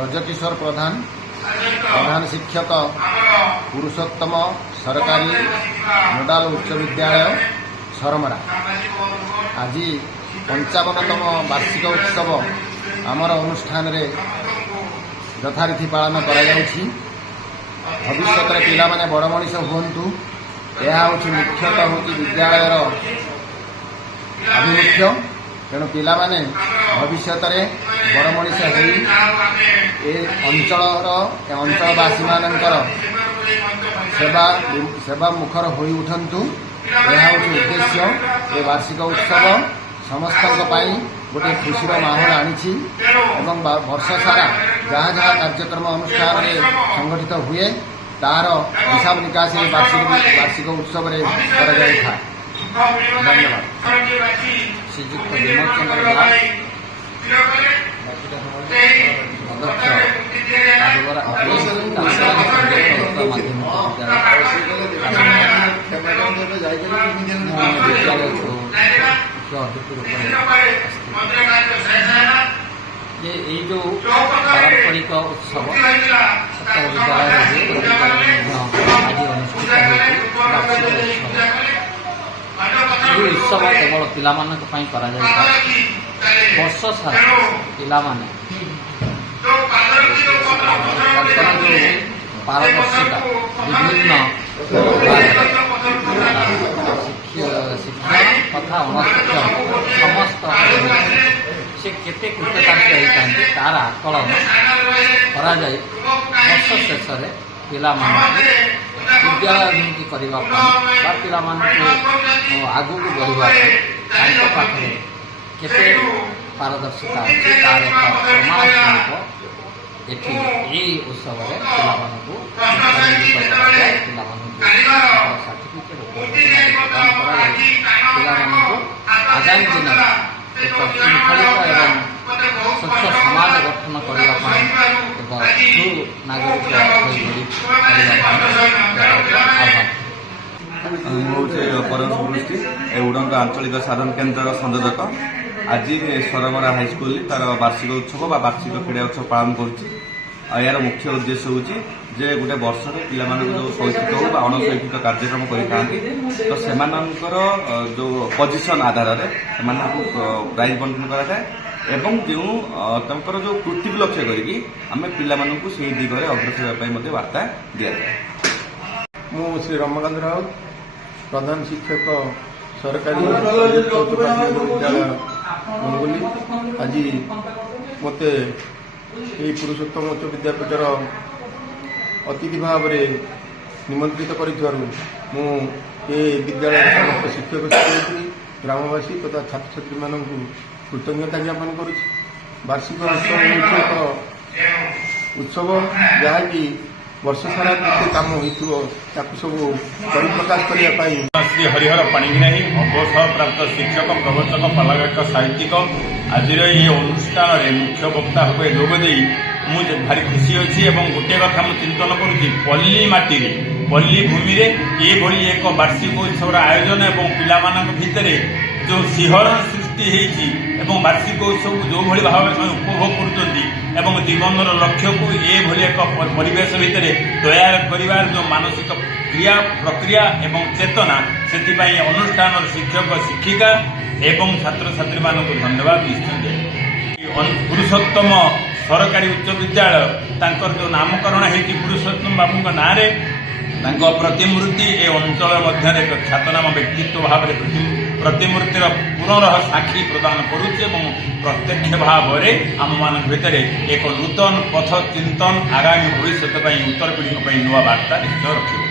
ब्रजकिशोर प्रधान प्रधान शिक्षक पुरुषोत्तम सरकारी नोडाल उच्च विद्यालय सरमरा। आज 55तम वार्षिक उत्सव आमर अनुष्ठान रे यथारीति पालन करा जाउछि। भविष्य में पिला माने बड़ मनीष हुंतु यह हूँ मुख्यतः हूँ विद्यालय आभिमुख्य। तेणु पिला माने भविष्य में बड़ मनीष अंचलवासी मानकर सेवा मुखर हो उठंतु। यह हूँ उद्देश्य। ये वार्षिक उत्सव समस्त गोटे खुशीर माहौल आनी एवं वर्ष सारा जहाँ जहाँ कार्यक्रम अनुष्ठान में संगठित हुए तार हिसाब निकास वार्षिक उत्सव में धन्यवाद। श्रीजुक्त विमल चंद्र दास ये जो पारंपरिक उत्सव विद्यालय आज अनुष्ठित उत्सव केवल पिला वर्ष सारा पिला पारदर्शिता विभिन्न शिक्षा तथा अणशिक्षा समस्त से केते कृतकार्य होता तार आकलन करा जाए वर्ष शेष में पिला विद्यालय अभिमुखी करने पिला आगू को बढ़ाई पाखे केते पारदर्शिता अच्छी तार एक प्रमाण स्वरूप ये उत्सव में पिला सर्टिफिकेट प्रदान पिला आगामी दिन एक शृंखलित एवं स्वच्छ समाज गठन करने सुनागरिक परम दृष्टि उड़ंग आंचलिक साधन केन्द्र संयोजक आज सरमरा हाईस्कल तार वार्षिक उत्सव वार्षिक क्रीड़ा उत्सव पालन कर यार मुख्य उद्देश्य हूँ जे गोटे वर्ष में पिला जो शैक्षिक हो अणशैक्षिक कार्यक्रम करता तो से जो पोजिशन आधार में प्राइज बंटन कराए एवं जो तंकर जो कृति को लक्ष्य करके आम पिला दिगरे अग्रसर होगा वार्ता दि जाए। मु श्री रमाकांत राउत प्रधान शिक्षक सरकारी विद्यालय मंगोली। आज मत पुरुषोत्तम उच्च विद्यापीठर अतिथि भाव में निमंत्रित कर विद्यालय समस्त शिक्षक शिक्षयित्री ग्रामवासी तथा छात्र छात्री मानक कृतज्ञता ज्ञापन करुँ। वार्षिक उत्सव एक उत्सव जहाँकि वर्ष सारा जिते कम हो सब परिप्रकाश करने श्री हरिहर पाणिग्राही अवसर प्राप्त शिक्षक प्रवचक पालागायक साहित्यिक आज ये अनुष्ठान में मुख्य वक्ता भाव जोगदे मुझे भारी खुशी अच्छी और गोटे कथा मुझे चिंतन करुँच पल्ली माटी पल्ली भूमि ये एक वार्षिक उत्सव आयोजन और पिला भितर जो शिहरण सृष्टि होती वार्षिक उत्सव जो भाई भाव में उपभोग कर जीवन लक्ष्य को ये एक परिवेश भितर तैयार कर जो मानसिक क्रिया प्रक्रिया एवं चेतना से अनुष्ठान शिक्षक शिक्षिका एवं छात्र छात्री मानक धन्यवाद निश्चय दिए। पुरुषोत्तम सरकारी उच्च विद्यालय तांकर जो नामकरण होती पुरुषोत्तम बाबू ना प्रतिमूर्ति ए अंचल मध्य एक ख्यातनाम व्यक्तित्व भाव प्रतिमूर्तिर पुनरह साक्षी प्रदान करुचे प्रत्यक्ष भाव में आम मान भितर एक नूतन पथ चिंतन आगामी भविष्य उत्तर पीढ़ी नुआ वार्ता निश्चय रखिए।